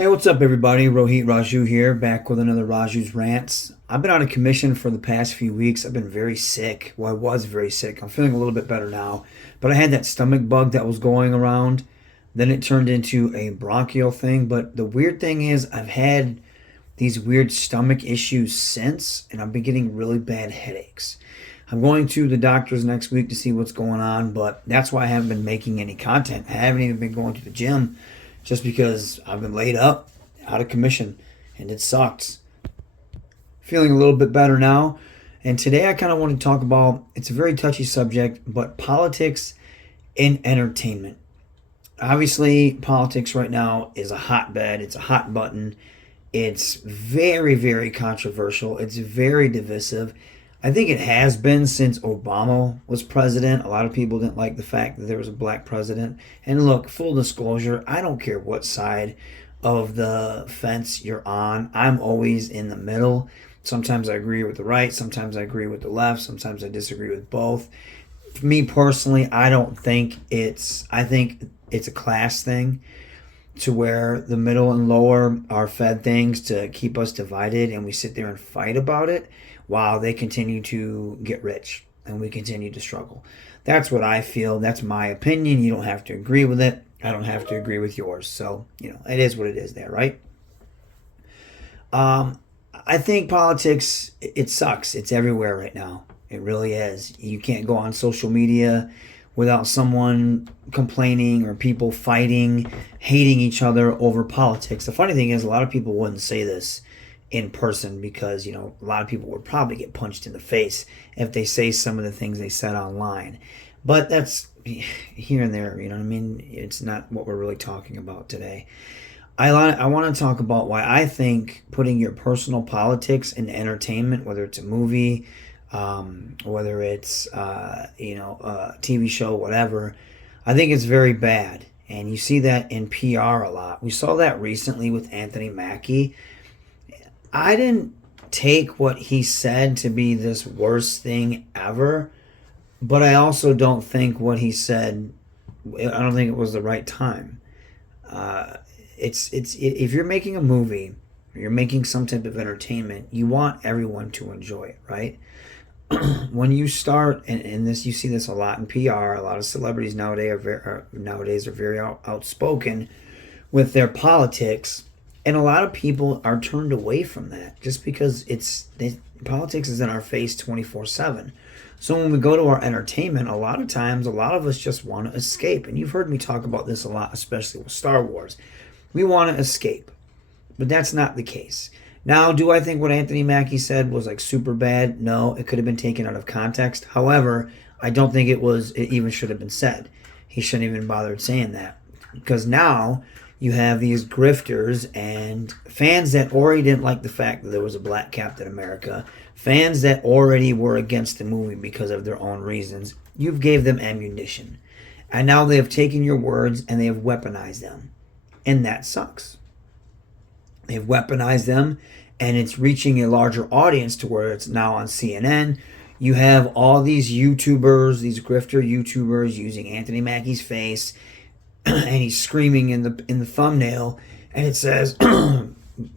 Hey, what's up, everybody? Raju here, back with another Raju's Rants. I've been out of commission for the past few weeks. I've been very sick. Well, I was very sick. I'm feeling a little bit better now. But I had that stomach bug that was going around. Then it turned into a bronchial thing. But the weird thing is, I've had these weird stomach issues since, and I've been getting really bad headaches. I'm going to the doctors next week to see what's going on, but that's why I haven't been making any content. I haven't even been going to the gym just because I've been laid up, out of commission, and it sucks. Feeling a little bit better now. And today I kind of want to talk about, it's a very touchy subject, but politics and entertainment. Obviously, politics right now is a hotbed. It's a hot button. It's very, very controversial. It's very divisive. I think it has been since Obama was president. A lot of people didn't like the fact that there was a black president. And look, full disclosure, I don't care what side of the fence you're on. I'm always in the middle. Sometimes I agree with the right, sometimes I agree with the left, sometimes I disagree with both. For me personally, I think it's a class thing to where the middle and lower are fed things to keep us divided, and we sit there and fight about it while they continue to get rich and we continue to struggle. That's what I feel. That's my opinion. You don't have to agree with it. I don't have to agree with yours. So, it is what it is there, right? I think politics, it sucks. It's everywhere right now. It really is. You can't go on social media without someone complaining or people fighting, hating each other over politics. The funny thing is, a lot of people wouldn't say this in person because, a lot of people would probably get punched in the face if they say some of the things they said online. But that's here and there, you know what I mean? It's not what we're really talking about today. I want to talk about why I think putting your personal politics in entertainment, whether it's a movie, whether it's a TV show, whatever, I think it's very bad. And you see that in PR a lot. We saw that recently with Anthony Mackie. I didn't take what he said to be this worst thing ever, but I also don't think what he said, I don't think it was the right time. It's if you're making a movie, or you're making some type of entertainment, you want everyone to enjoy it, right? When you start, and this, you see this a lot in PR. A lot of celebrities nowadays are very outspoken with their politics, and a lot of people are turned away from that just because politics is in our face 24/7. So when we go to our entertainment, a lot of times, a lot of us just want to escape. And you've heard me talk about this a lot, especially with Star Wars. We want to escape, but that's not the case. Now, do I think what Anthony Mackie said was like super bad? No, it could have been taken out of context. However, I don't think it even should have been said. He shouldn't even bothered saying that, because now you have these grifters and fans that already didn't like the fact that there was a black Captain America, fans that already were against the movie because of their own reasons. You've gave them ammunition, and now they have taken your words and they have weaponized them, and that sucks. They've weaponized them, and it's reaching a larger audience to where it's now on CNN. You have all these YouTubers, these grifter YouTubers, using Anthony Mackie's face, and he's screaming in the thumbnail, and it says,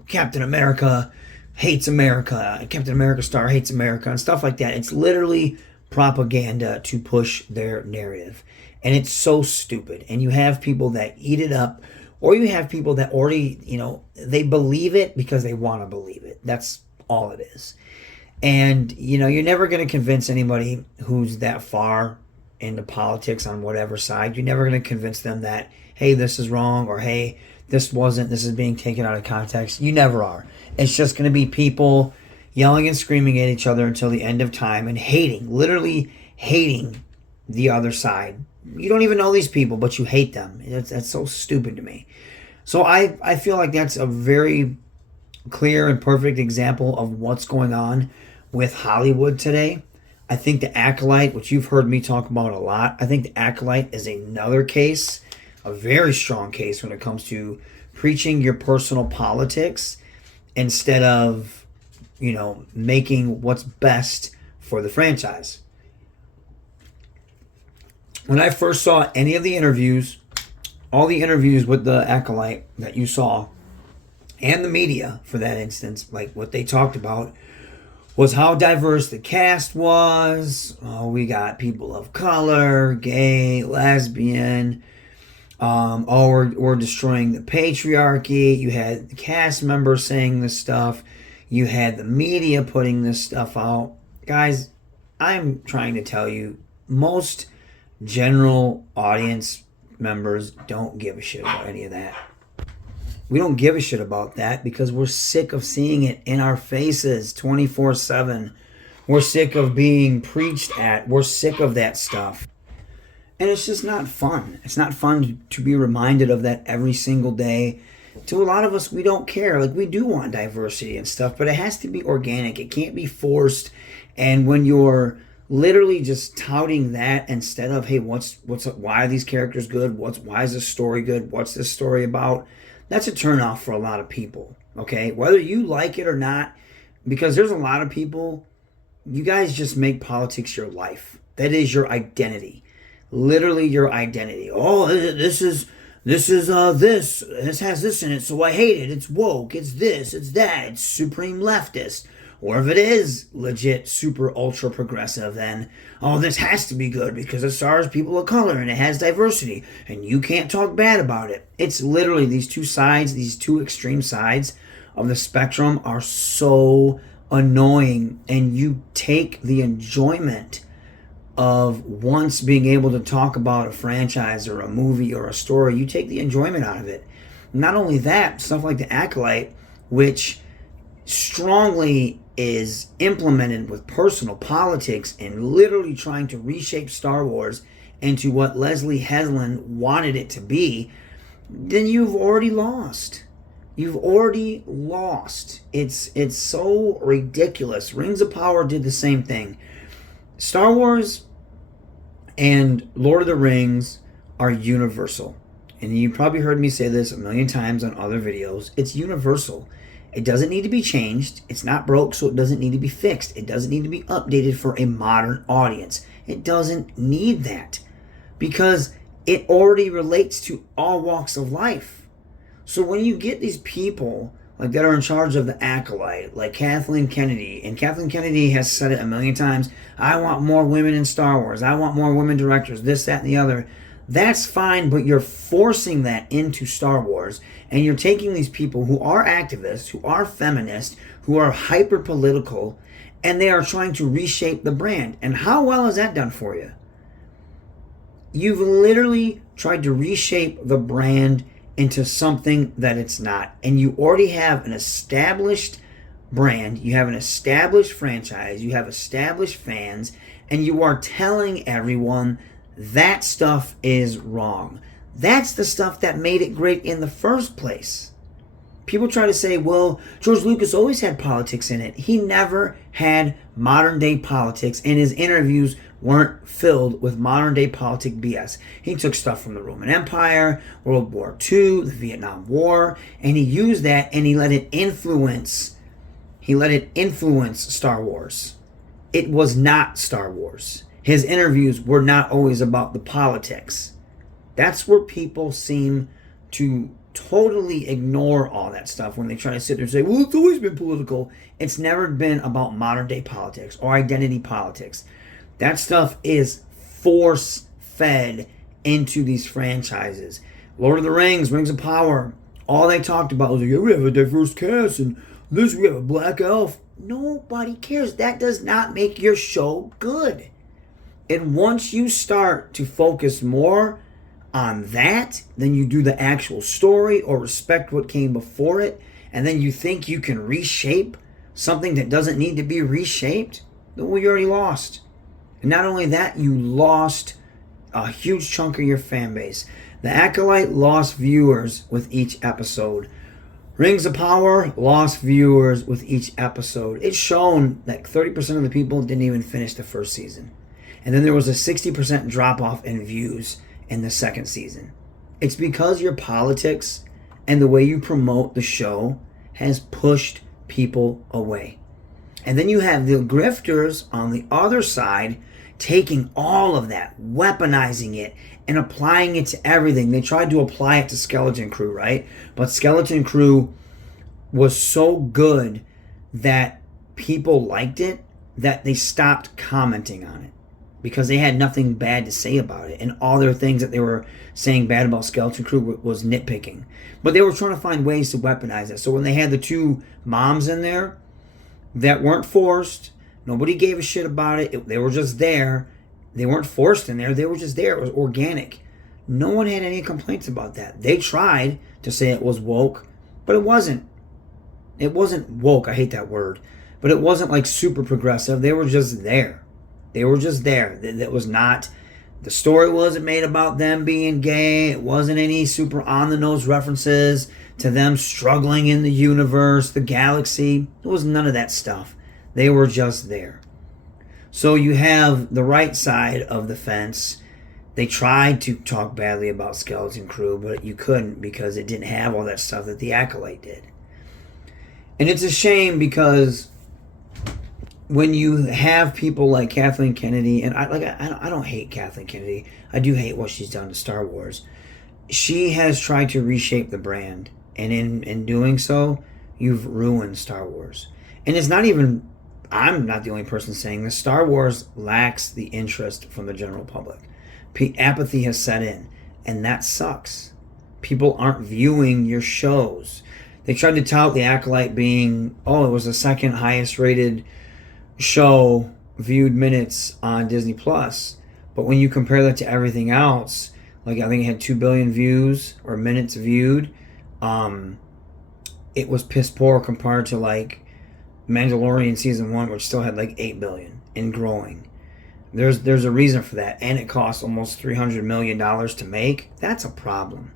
Captain America hates America, Captain America star hates America, and stuff like that. It's literally propaganda to push their narrative, and it's so stupid. And you have people that eat it up, or you have people that already, they believe it because they want to believe it. That's all it is. And, you're never going to convince anybody who's that far into politics on whatever side. You're never going to convince them that, hey, this is wrong, or hey, this is being taken out of context. You never are. It's just going to be people yelling and screaming at each other until the end of time and literally hating the other side. You don't even know these people, but you hate them. That's so stupid to me. So I feel like that's a very clear and perfect example of what's going on with Hollywood today. I think The Acolyte, which you've heard me talk about a lot, I think The Acolyte is another case, a very strong case when it comes to preaching your personal politics instead of, making what's best for the franchise. When I first saw any of the interviews, all the interviews with the Acolyte that you saw, and the media, for that instance, like what they talked about was how diverse the cast was. Oh, we got people of color, gay, lesbian. We're destroying the patriarchy. You had the cast members saying this stuff. You had the media putting this stuff out. Guys, I'm trying to tell you, most general audience members don't give a shit about any of that. We don't give a shit about that because we're sick of seeing it in our faces 24/7. We're sick of being preached at. We're sick of that stuff. And it's just not fun. It's not fun to be reminded of that every single day. To a lot of us, we don't care. Like, we do want diversity and stuff, but it has to be organic. It can't be forced. And when you're literally just touting that instead of, hey, why are these characters good? Why is this story good? What's this story about? That's a turnoff for a lot of people, okay? Whether you like it or not, because there's a lot of people, you guys just make politics your life. That is your identity. Literally your identity. Oh, this has this in it, so I hate it. It's woke, it's this, it's that, it's supreme leftist. Or if it is legit super ultra progressive, then, oh, this has to be good because it stars people of color and it has diversity and you can't talk bad about it. It's literally these two sides, these two extreme sides of the spectrum are so annoying, and you take the enjoyment of once being able to talk about a franchise or a movie or a story, you take the enjoyment out of it. Not only that, stuff like The Acolyte, which strongly is implemented with personal politics and literally trying to reshape Star Wars into what Leslie Headland wanted it to be, then you've already lost. You've already lost. It's so ridiculous. Rings of Power did the same thing. Star Wars and Lord of the Rings are universal. And you probably heard me say this a million times on other videos. It's universal. It doesn't need to be changed. It's not broke, so it doesn't need to be fixed. It doesn't need to be updated for a modern audience. It doesn't need that because it already relates to all walks of life. So when you get these people like that are in charge of The Acolyte, like Kathleen Kennedy, and Kathleen Kennedy has said it a million times, I want more women in Star Wars. I want more women directors, this, that, and the other. That's fine, but you're forcing that into Star Wars, and you're taking these people who are activists, who are feminists, who are hyper-political, and they are trying to reshape the brand. And how well has that done for you? You've literally tried to reshape the brand into something that it's not. And you already have an established brand, you have an established franchise, you have established fans, and you are telling everyone that stuff is wrong. That's the stuff that made it great in the first place. People try to say, well, George Lucas always had politics in it. He never had modern day politics, and his interviews weren't filled with modern day politic BS. He took stuff from the Roman Empire, World War II, the Vietnam War, and he used that and he let it influence Star Wars. It was not Star Wars. His interviews were not always about the politics. That's where people seem to totally ignore all that stuff when they try to sit there and say, well, it's always been political. It's never been about modern day politics or identity politics. That stuff is force-fed into these franchises. Lord of the Rings, Rings of Power, all they talked about was, like, yeah, we have a diverse cast and this, we have a black elf. Nobody cares. That does not make your show good. And once you start to focus more on that than you do the actual story or respect what came before it, and then you think you can reshape something that doesn't need to be reshaped, then we already lost. And not only that, you lost a huge chunk of your fan base. The Acolyte lost viewers with each episode. Rings of Power lost viewers with each episode. It's shown that 30% of the people didn't even finish the first season. And then there was a 60% drop off in views in the second season. It's because your politics and the way you promote the show has pushed people away. And then you have the grifters on the other side taking all of that, weaponizing it, and applying it to everything. They tried to apply it to Skeleton Crew, right? But Skeleton Crew was so good that people liked it that they stopped commenting on it because they had nothing bad to say about it. And all their things that they were saying bad about Skeleton Crew was nitpicking. But they were trying to find ways to weaponize it. So when they had the two moms in there that weren't forced, nobody gave a shit about it. They were just there. They weren't forced in there. They were just there. It was organic. No one had any complaints about that. They tried to say it was woke, but it wasn't. It wasn't woke. I hate that word. But it wasn't like super progressive. They were just there. They were just there. That was not... The story wasn't made about them being gay. It wasn't any super on-the-nose references to them struggling in the universe, the galaxy. It was none of that stuff. They were just there. So you have the right side of the fence. They tried to talk badly about Skeleton Crew, but you couldn't because it didn't have all that stuff that the Acolyte did. And it's a shame because when you have people like Kathleen Kennedy, and I don't hate Kathleen Kennedy. I do hate what she's done to Star Wars. She has tried to reshape the brand, and in doing so, you've ruined Star Wars. And it's not even... I'm not the only person saying this. Star Wars lacks the interest from the general public. Apathy has set in, and that sucks. People aren't viewing your shows. They tried to tout The Acolyte being, it was the second highest rated show viewed minutes on Disney Plus. But when you compare that to everything else, like I think it had 2 billion views or minutes viewed, it was piss poor compared to like Mandalorian season 1, which still had like 8 billion and growing. There's a reason for that, and it cost almost $300 million to make. That's a problem.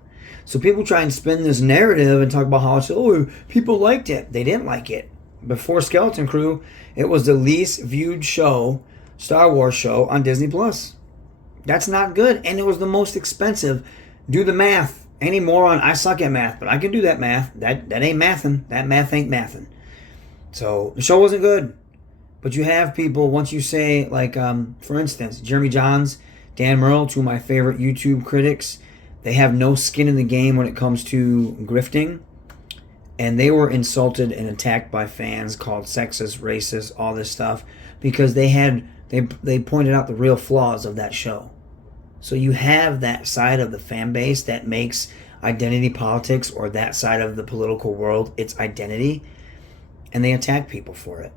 So people try and spin this narrative and talk about how people liked it. They didn't like it. Before Skeleton Crew, it was the least viewed show, Star Wars show on Disney Plus. That's not good, and it was the most expensive. Do the math. Any moron, I suck at math, but I can do that math. That ain't mathin'. That math ain't mathin'. So the show wasn't good. But you have people, once you say, like, for instance, Jeremy Johns, Dan Merle, two of my favorite YouTube critics, they have no skin in the game when it comes to grifting. And they were insulted and attacked by fans, called sexist, racist, all this stuff, because they pointed out the real flaws of that show. So you have that side of the fan base that makes identity politics, or that side of the political world, its identity. And they attack people for it.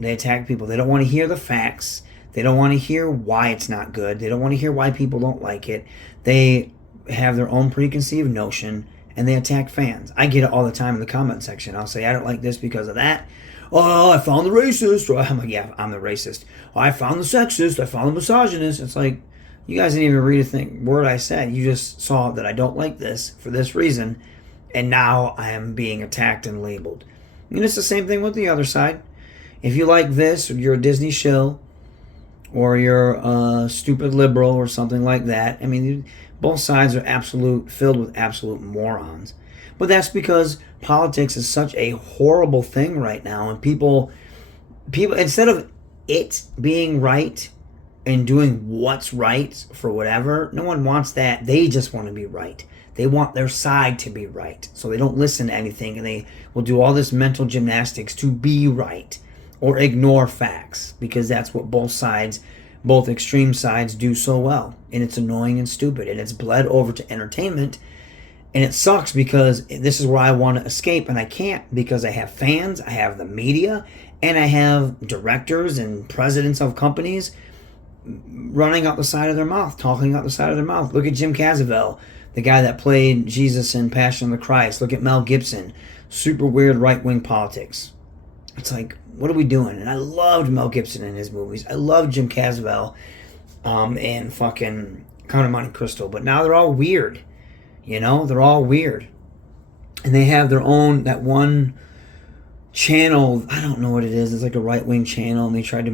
They attack people. They don't want to hear the facts. They don't want to hear why it's not good. They don't want to hear why people don't like it. They have their own preconceived notion, and they attack fans. I get it all the time in the comment section. I'll say, I don't like this because of that. Oh, I found the racist. Or I'm like, yeah, I'm the racist. Oh, I found the sexist. I found the misogynist. It's like, you guys didn't even read a word I said. You just saw that I don't like this for this reason, and now I am being attacked and labeled. And it's the same thing with the other side. If you like this, or you're a Disney shill, or you're a stupid liberal or something like that, I mean, both sides are filled with absolute morons. But that's because politics is such a horrible thing right now, and people instead of it being right and doing what's right for whatever, no one wants that. They just want to be right. They want their side to be right. So they don't listen to anything, and they will do all this mental gymnastics to be right or ignore facts, because that's what both extreme sides do so well. And it's annoying and stupid, and it's bled over to entertainment. And it sucks because this is where I want to escape, and I can't, because I have fans, I have the media, and I have directors and presidents of companies running out the side of their mouth, talking out the side of their mouth. Look at Jim Caviezel, the guy that played Jesus in Passion of the Christ. Look at Mel Gibson. Super weird right-wing politics. It's like, what are we doing? And I loved Mel Gibson in his movies. I loved Jim Caviezel and fucking Count of Monte Cristo. But now they're all weird. You know? They're all weird. And they have their own, that one channel, I don't know what it is. It's like a right-wing channel, and they tried to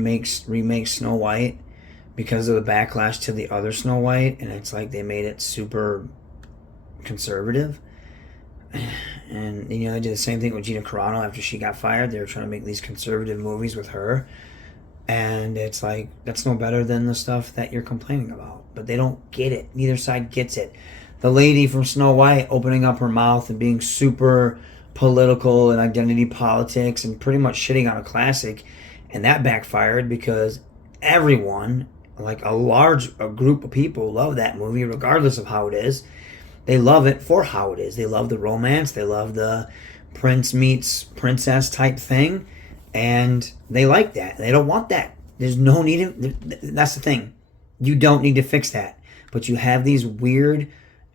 remake Snow White because of the backlash to the other Snow White. And it's like they made it super conservative. And, you know, they did the same thing with Gina Carano after she got fired. They were trying to make these conservative movies with her. And it's like, that's no better than the stuff that you're complaining about. But they don't get it. Neither side gets it. The lady from Snow White opening up her mouth and being super political and identity politics and pretty much shitting on a classic. And that backfired because everyone, like a group of people, love that movie regardless of how it is. They love it for how it is. They love the romance. They love the prince meets princess type thing. And they like that. They don't want that. There's no need. That's the thing. You don't need to fix that. But you have these weird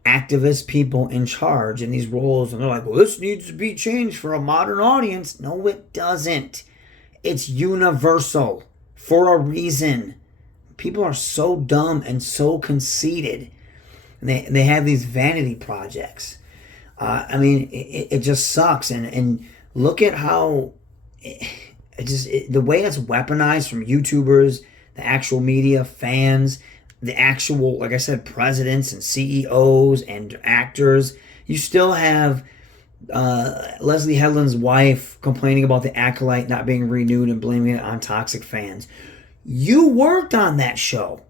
activist people in charge in these roles. And they're like, well, this needs to be changed for a modern audience. No, it doesn't. It's universal for a reason. People are so dumb and so conceited. They have these vanity projects. I mean, it just sucks. And look at how the way it's weaponized from YouTubers, the actual media, fans, the actual, like I said, presidents and CEOs and actors. You still have Leslie Headland's wife complaining about The Acolyte not being renewed and blaming it on toxic fans. You worked on that show.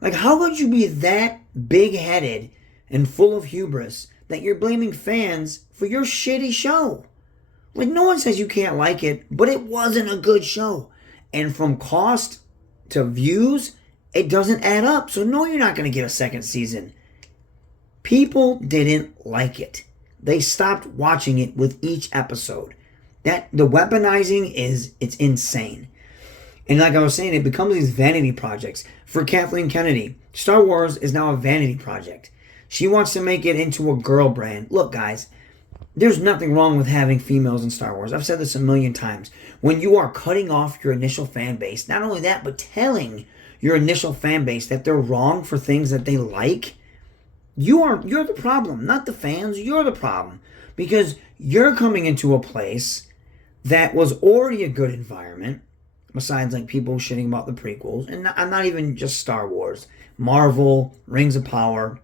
Like, how could you be that big-headed and full of hubris that you're blaming fans for your shitty show? Like, no one says you can't like it, but it wasn't a good show. And from cost to views, it doesn't add up. So no, you're not going to get a second season. People didn't like it. They stopped watching it with each episode. The weaponizing it's insane. And like I was saying, it becomes these vanity projects. For Kathleen Kennedy, Star Wars is now a vanity project. She wants to make it into a girl brand. Look, guys, there's nothing wrong with having females in Star Wars. I've said this a million times. When you are cutting off your initial fan base, not only that, but telling your initial fan base that they're wrong for things that they like, you're the problem, not the fans. You're the problem. Because you're coming into a place that was already a good environment, besides like people shitting about the prequels, and I'm not even just Star Wars, Marvel, Rings of Power,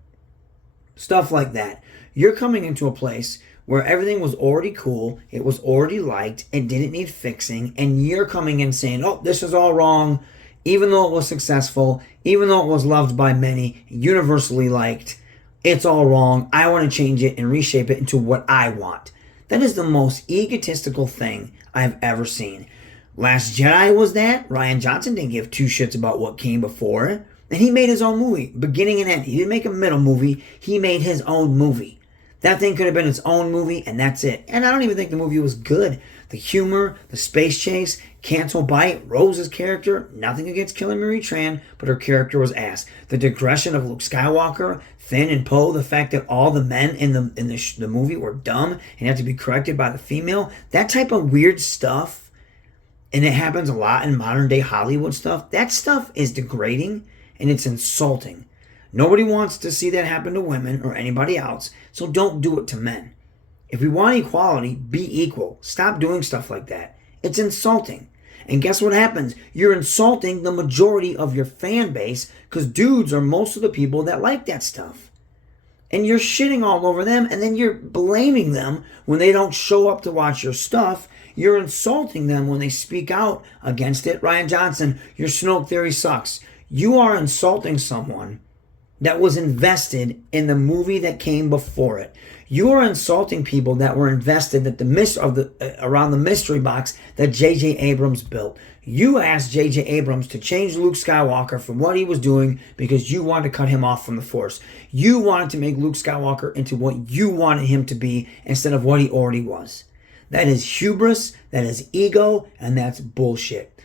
stuff like that. You're coming into a place where everything was already cool, it was already liked, it didn't need fixing, and you're coming in saying, oh, this is all wrong, even though it was successful, even though it was loved by many, universally liked, it's all wrong. I want to change it and reshape it into what I want. That is the most egotistical thing I've ever seen. Last Jedi was that. Rian Johnson didn't give two shits about what came before it. And he made his own movie, beginning and end. He didn't make a middle movie. He made his own movie. That thing could have been its own movie, and that's it. And I don't even think the movie was good. The humor, the space chase, Canto Bight, Rose's character, nothing against Kelly Marie Tran, but her character was ass. The digression of Luke Skywalker, Finn and Poe, the fact that all the men in the movie were dumb and had to be corrected by the female, that type of weird stuff, and it happens a lot in modern day Hollywood stuff, that stuff is degrading and it's insulting. Nobody wants to see that happen to women or anybody else, so don't do it to men. If we want equality, be equal. Stop doing stuff like that. It's insulting. And guess what happens? You're insulting the majority of your fan base because dudes are most of the people that like that stuff. And you're shitting all over them, and then you're blaming them when they don't show up to watch your stuff. You're insulting them when they speak out against it. Rian Johnson, your Snoke theory sucks. You are insulting someone that was invested in the movie that came before it. You are insulting people that were invested around the mystery box that J.J. Abrams built. You asked J.J. Abrams to change Luke Skywalker from what he was doing because you wanted to cut him off from the Force. You wanted to make Luke Skywalker into what you wanted him to be instead of what he already was. That is hubris, that is ego, and that's bullshit.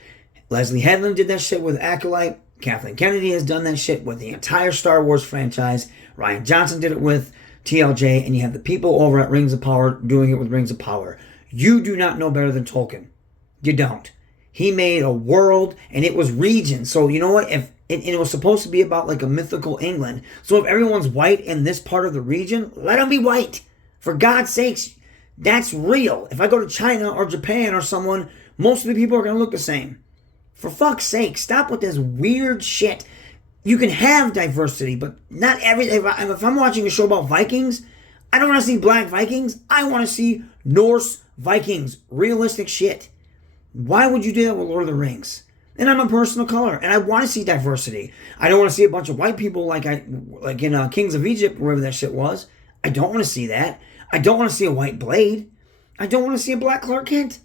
Leslie Headland did that shit with Acolyte. Kathleen Kennedy has done that shit with the entire Star Wars franchise. Rian Johnson did it with TLJ, and you have the people over at Rings of Power doing it with Rings of Power. You do not know better than Tolkien. You don't. He made a world, and it was regions. So you know what? If it was supposed to be about like a mythical England. So if everyone's white in this part of the region, let them be white. For God's sakes, that's real. If I go to China or Japan or someone, most of the people are going to look the same. For fuck's sake, stop with this weird shit. You can have diversity, but not everything. If I'm watching a show about Vikings, I don't want to see black Vikings. I want to see Norse Vikings. Realistic shit. Why would you do that with Lord of the Rings? And I'm a person of color, and I want to see diversity. I don't want to see a bunch of white people like in Kings of Egypt, wherever that shit was. I don't want to see that. I don't want to see a white Blade. I don't want to see a black Clark Kent.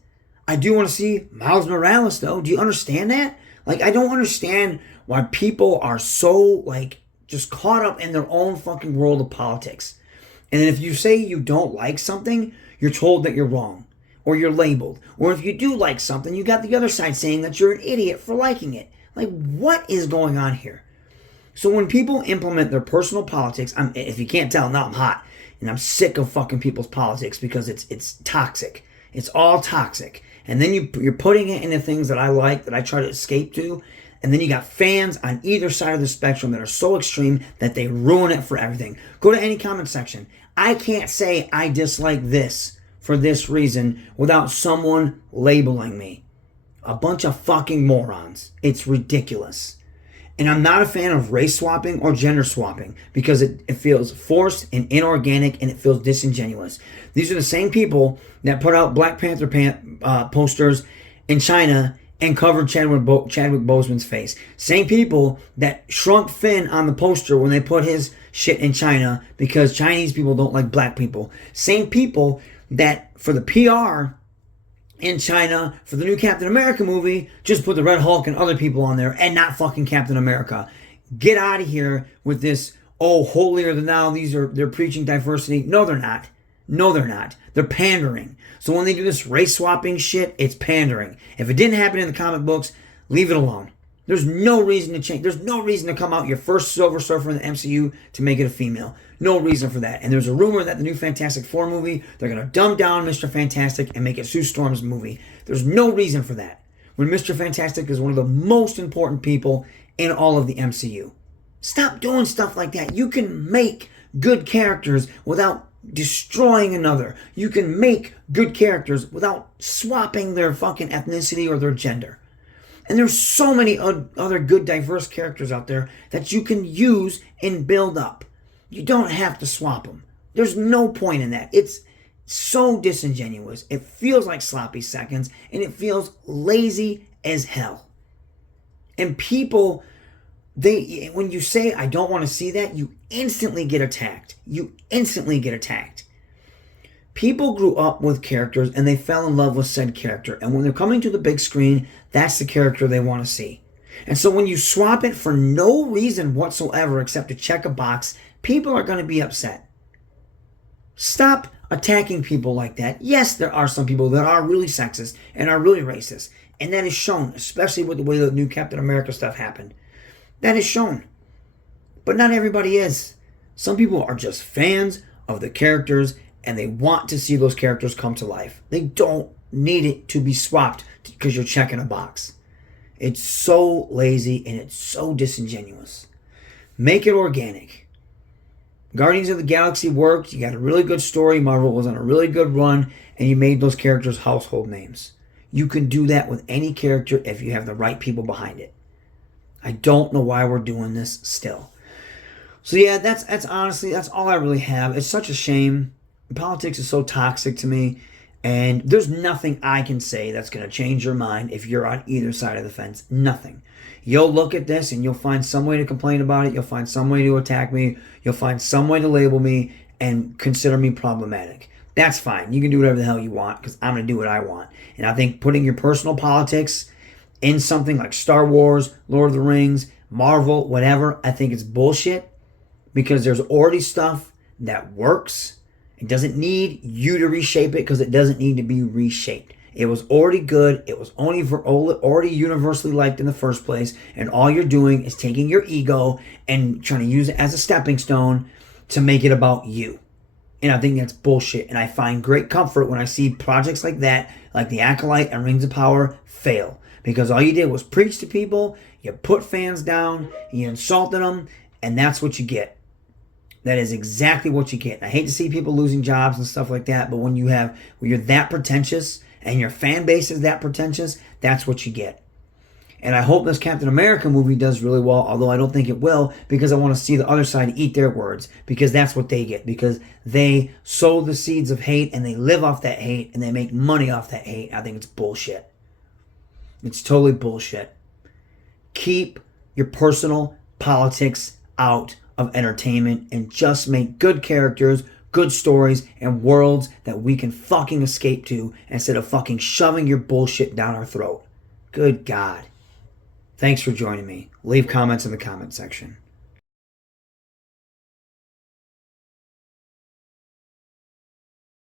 I do want to see Miles Morales, though. Do you understand that? Like, I don't understand why people are so, like, just caught up in their own fucking world of politics. And then if you say you don't like something, you're told that you're wrong. Or you're labeled. Or if you do like something, you got the other side saying that you're an idiot for liking it. Like, what is going on here? So when people implement their personal politics, if you can't tell, now I'm hot. And I'm sick of fucking people's politics because it's toxic. It's all toxic. And then you're putting it into things that I like, that I try to escape to. And then you got fans on either side of the spectrum that are so extreme that they ruin it for everything. Go to any comment section. I can't say I dislike this for this reason without someone labeling me. A bunch of fucking morons. It's ridiculous. And I'm not a fan of race swapping or gender swapping because it feels forced and inorganic and it feels disingenuous. These are the same people that put out Black Panther posters in China and covered Chadwick Boseman's face. Same people that shrunk Finn on the poster when they put his shit in China because Chinese people don't like black people. Same people that for the PR in China for the new Captain America movie just put the Red Hulk and other people on there and not fucking Captain America. Get out of here with this, oh, holier than thou, they're preaching diversity. No, they're not. No, they're not. They're pandering. So when they do this race swapping shit, it's pandering. If it didn't happen in the comic books, leave it alone. There's no reason to change. There's no reason to come out your first Silver Surfer in the MCU to make it a female. No reason for that. And there's a rumor that the new Fantastic Four movie, they're going to dumb down Mr. Fantastic and make it Sue Storm's movie. There's no reason for that. When Mr. Fantastic is one of the most important people in all of the MCU. Stop doing stuff like that. You can make good characters without destroying another. You can make good characters without swapping their fucking ethnicity or their gender. And there's so many other good diverse characters out there that you can use and build up. You don't have to swap them. There's no point in that. It's so disingenuous. It feels like sloppy seconds and it feels lazy as hell. And people, when you say, I don't want to see that, you instantly get attacked. You instantly get attacked. People grew up with characters and they fell in love with said character. And when they're coming to the big screen, that's the character they want to see. And so when you swap it for no reason whatsoever except to check a box, people are going to be upset. Stop attacking people like that. Yes, there are some people that are really sexist and are really racist. And that is shown, especially with the way the new Captain America stuff happened. That is shown. But not everybody is. Some people are just fans of the characters and they want to see those characters come to life. They don't need it to be swapped because you're checking a box. It's so lazy and it's so disingenuous. Make it organic. Guardians of the Galaxy worked. You got a really good story. Marvel was on a really good run and you made those characters household names. You can do that with any character if you have the right people behind it. I don't know why we're doing this still. So yeah, that's honestly, that's all I really have. It's such a shame. Politics is so toxic to me. And there's nothing I can say that's going to change your mind if you're on either side of the fence. Nothing. You'll look at this and you'll find some way to complain about it. You'll find some way to attack me. You'll find some way to label me and consider me problematic. That's fine. You can do whatever the hell you want because I'm going to do what I want. And I think putting your personal politics in something like Star Wars, Lord of the Rings, Marvel, whatever, I think it's bullshit because there's already stuff that works. It doesn't need you to reshape it because it doesn't need to be reshaped. It was already good. It was already universally liked in the first place. And all you're doing is taking your ego and trying to use it as a stepping stone to make it about you. And I think that's bullshit. And I find great comfort when I see projects like that, like The Acolyte and Rings of Power, fail. Because all you did was preach to people, you put fans down, you insulted them, and that's what you get. That is exactly what you get. I hate to see people losing jobs and stuff like that, but when you're that pretentious and your fan base is that pretentious, that's what you get. And I hope this Captain America movie does really well, although I don't think it will, because I want to see the other side eat their words, because that's what they get, because they sow the seeds of hate and they live off that hate and they make money off that hate. I think it's bullshit. It's totally bullshit. Keep your personal politics out of entertainment and just make good characters, good stories, and worlds that we can fucking escape to instead of fucking shoving your bullshit down our throat. Good God. Thanks for joining me. Leave comments in the comment section.